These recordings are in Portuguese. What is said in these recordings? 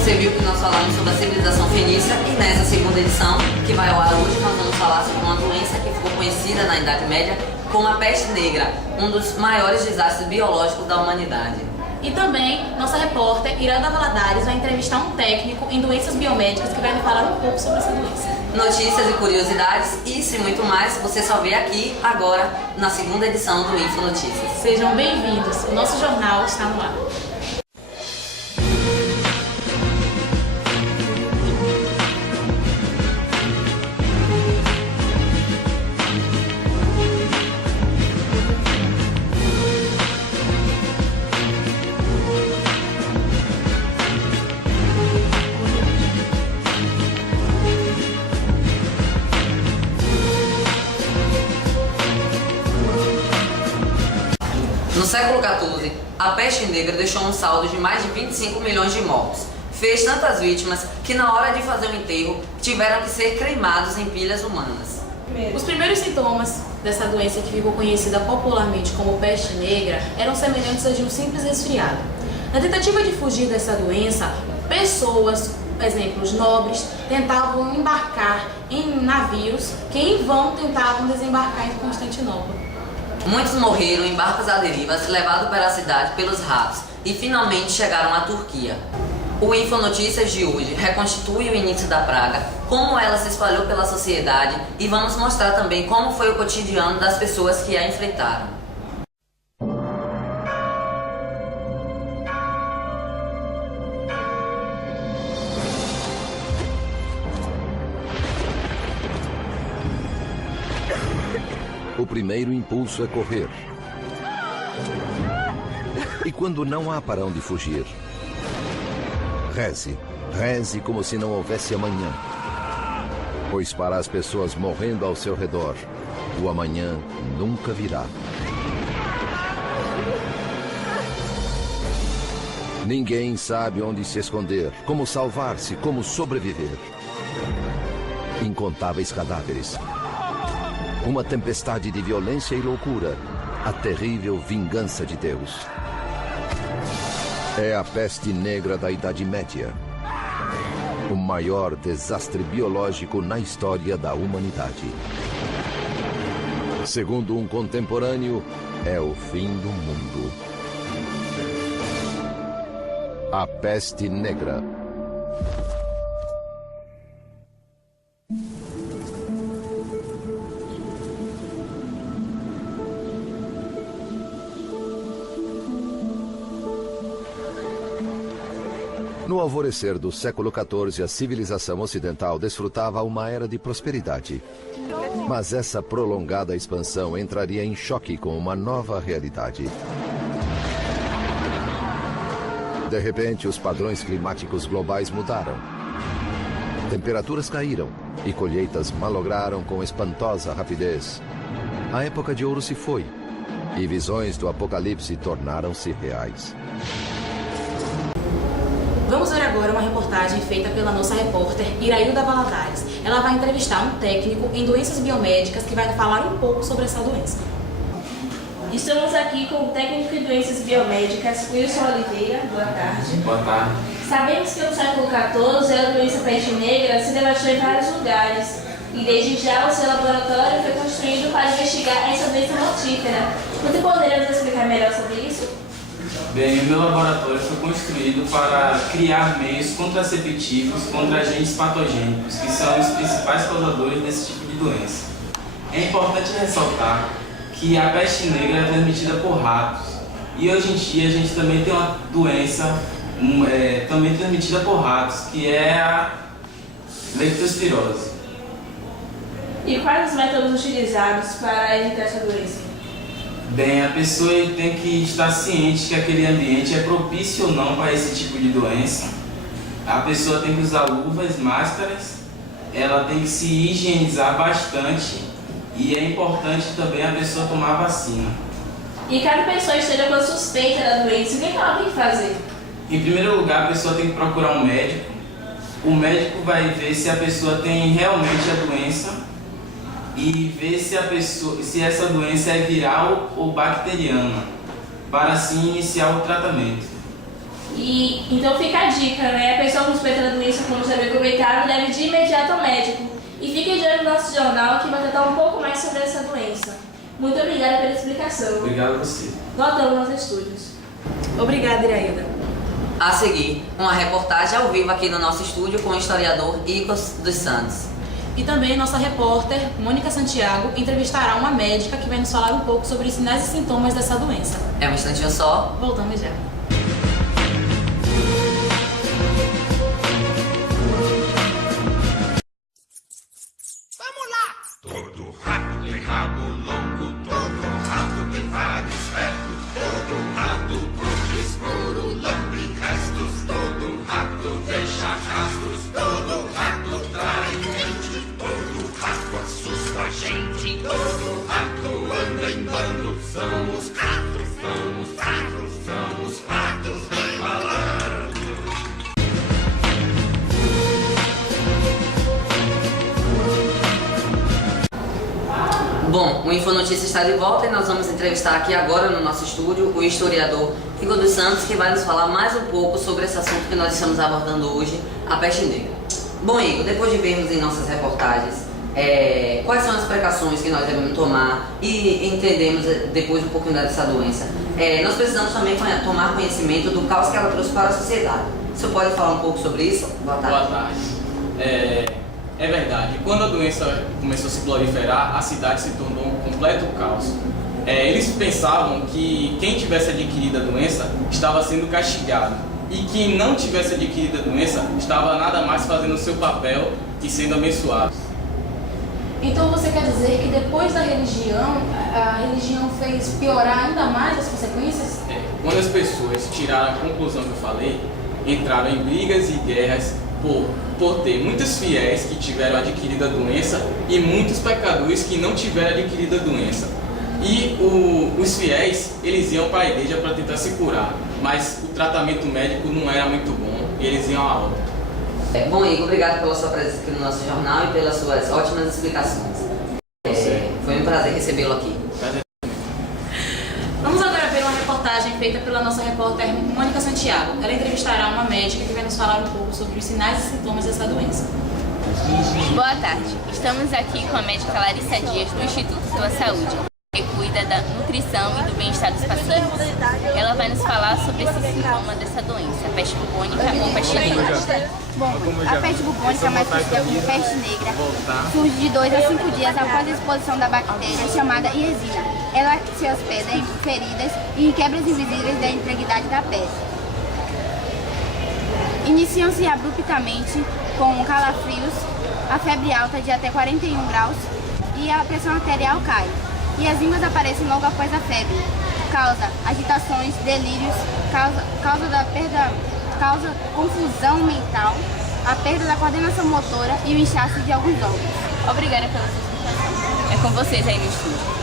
você viu que nós falamos sobre a civilização fenícia e nessa segunda edição, que vai ao ar hoje, nós vamos falar sobre uma doença que ficou conhecida na Idade Média como a peste negra, um dos maiores desastres biológicos da humanidade. E também, nossa repórter, Iranda Valadares, vai entrevistar um técnico em doenças biomédicas que vai nos falar um pouco sobre essa doença. Notícias e curiosidades, isso e muito mais, você só vê aqui, agora, na segunda edição do Info Notícias. Sejam bem-vindos, o nosso jornal está no ar. No século XIV, a peste negra deixou um saldo de mais de 25 milhões de mortos. Fez tantas vítimas que na hora de fazer o enterro tiveram que ser cremados em pilhas humanas. Os primeiros sintomas dessa doença, que ficou conhecida popularmente como peste negra, eram semelhantes a de um simples resfriado. Na tentativa de fugir dessa doença, pessoas, exemplos nobres, tentavam embarcar em navios que em vão tentavam desembarcar em Constantinopla. Muitos morreram em barcos à deriva, levados pela cidade pelos ratos e finalmente chegaram à Turquia. O Info Notícias de hoje reconstitui o início da praga, como ela se espalhou pela sociedade e vamos mostrar também como foi o cotidiano das pessoas que a enfrentaram. O primeiro impulso é correr. E quando não há para onde fugir, reze. Reze como se não houvesse amanhã. Pois para as pessoas morrendo ao seu redor, o amanhã nunca virá. Ninguém sabe onde se esconder, como salvar-se, como sobreviver. Incontáveis cadáveres. Uma tempestade de violência e loucura, a terrível vingança de Deus. É a peste negra da Idade Média, o maior desastre biológico na história da humanidade. Segundo um contemporâneo, é o fim do mundo. A peste negra. No alvorecer do século XIV, a civilização ocidental desfrutava uma era de prosperidade. Mas essa prolongada expansão entraria em choque com uma nova realidade. De repente, os padrões climáticos globais mudaram. Temperaturas caíram e colheitas malograram com espantosa rapidez. A época de ouro se foi e visões do apocalipse tornaram-se reais. Vamos ver agora uma reportagem feita pela nossa repórter Irailda Valadares. Ela vai entrevistar um técnico em doenças biomédicas que vai falar um pouco sobre essa doença. Estamos aqui com o técnico em doenças biomédicas, Wilson Oliveira. Boa tarde. Boa tarde. Sabemos que no século XIV a doença peste negra se debateu em vários lugares e desde já o seu laboratório foi construído para investigar essa doença mortífera. Você poderia nos explicar melhor sobre isso? Bem, o meu laboratório foi construído para criar meios contraceptivos contra agentes patogênicos, que são os principais causadores desse tipo de doença. É importante ressaltar que a peste negra é transmitida por ratos. E hoje em dia a gente também tem uma doença também transmitida por ratos, que é a leptospirose. E quais os métodos utilizados para evitar essa doença? Bem, a pessoa tem que estar ciente que aquele ambiente é propício ou não para esse tipo de doença. A pessoa tem que usar luvas, máscaras, ela tem que se higienizar bastante e é importante também a pessoa tomar a vacina. E cada pessoa esteja com a suspeita da doença, o que ela tem que fazer? Em primeiro lugar, a pessoa tem que procurar um médico. O médico vai ver se a pessoa tem realmente a doença e ver se essa doença é viral ou bacteriana, para assim iniciar o tratamento. E então fica a dica, né? A pessoa com suspeita da doença, como já bem comentado, deve de imediato ao médico. E fique de olho no nosso jornal que vai tratar um pouco mais sobre essa doença. Muito obrigada pela explicação. Obrigado a você. Voltamos aos estúdios. Obrigada, Irailda. A seguir, uma reportagem ao vivo aqui no nosso estúdio com o historiador Igor dos Santos. E também nossa repórter, Mônica Santiago, entrevistará uma médica que vai nos falar um pouco sobre os sinais e sintomas dessa doença. É um instantinho só. Voltamos já. Todo rato tem rabo longo, todo rato tem vários fetos, todo rato curte escuro, lambe restos, todo rato deixa rastros, todo rato trai mente, todo rato assusta a gente, todo rato anda em bando, são os ratos, são os ratos, são os ratos bem malandros. Bom, o Infonotícia está de volta e nós vamos entrevistar aqui agora no nosso estúdio o historiador Igor dos Santos, que vai nos falar mais um pouco sobre esse assunto que nós estamos abordando hoje, a peste negra. Bom, Igor, depois de vermos em nossas reportagens quais são as precauções que nós devemos tomar e entendemos depois um pouquinho dessa doença, nós precisamos também tomar conhecimento do caos que ela trouxe para a sociedade. O senhor pode falar um pouco sobre isso? Boa tarde. Boa tarde. É verdade, quando a doença começou a se proliferar, a cidade se tornou um completo caos. Eles pensavam que quem tivesse adquirido a doença estava sendo castigado e quem não tivesse adquirido a doença estava nada mais fazendo o seu papel e sendo abençoado. Então você quer dizer que depois da religião, a religião fez piorar ainda mais as consequências? Quando as pessoas tiraram a conclusão que eu falei, entraram em brigas e guerras por ter muitos fiéis que tiveram adquirido a doença e muitos pecadores que não tiveram adquirido a doença. E os fiéis, eles iam para a igreja para tentar se curar, mas o tratamento médico não era muito bom e eles iam a óbito. Bom, Igor, obrigado pela sua presença aqui no nosso jornal e pelas suas ótimas explicações. Foi um prazer recebê-lo aqui. Vamos agora ver uma reportagem feita pela nossa repórter Mônica Santiago. Ela entrevistará uma médica que vai nos falar um pouco sobre os sinais e sintomas dessa doença. Boa tarde. Estamos aqui com a médica Larissa Dias do Instituto Tua Saúde, que cuida da nutrição e do bem-estar dos pacientes. Ela vai nos falar sobre esse sintoma dessa doença, a peste bubônica ou peste negra. Bom, a peste bubônica, mais conhecida como peste negra, surge de 2 a 5 dias após a exposição da bactéria chamada Yersinia. Ela se hospeda em feridas e em quebras invisíveis da integridade da pele. Iniciam-se abruptamente com calafrios, a febre alta de até 41 graus e a pressão arterial cai. E as línguas aparecem logo após a febre. Causa agitações, delírios, causa confusão mental, a perda da coordenação motora e o inchaço de alguns órgãos. Obrigada pela sua explicação. É com vocês aí no estúdio.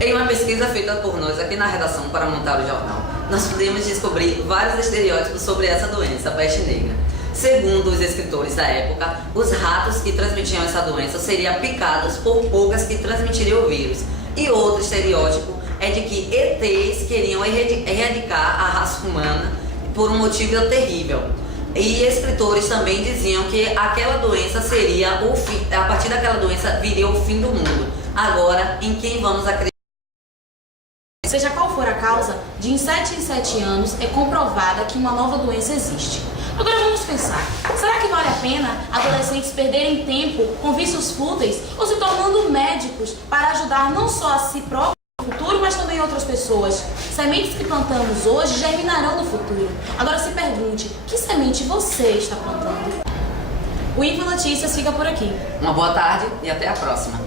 Em uma pesquisa feita por nós aqui na redação para montar o jornal, nós pudemos descobrir vários estereótipos sobre essa doença, a peste negra. Segundo os escritores da época, os ratos que transmitiam essa doença seriam picados por pulgas que transmitiriam o vírus. E outro estereótipo é de que ETs queriam erradicar a raça humana por um motivo terrível. E escritores também diziam que aquela doença seria o fim, a partir daquela doença viria o fim do mundo. Agora, em quem vamos acreditar? Seja qual for a causa, de em 7 em 7 anos é comprovada que uma nova doença existe. Agora vamos pensar, será que vale a pena adolescentes perderem tempo com vícios fúteis ou se tornando médicos para ajudar não só a si próprios no futuro, mas também outras pessoas? Sementes que plantamos hoje germinarão no futuro. Agora se pergunte, que semente você está plantando? O Infonotícias fica por aqui. Uma boa tarde e até a próxima.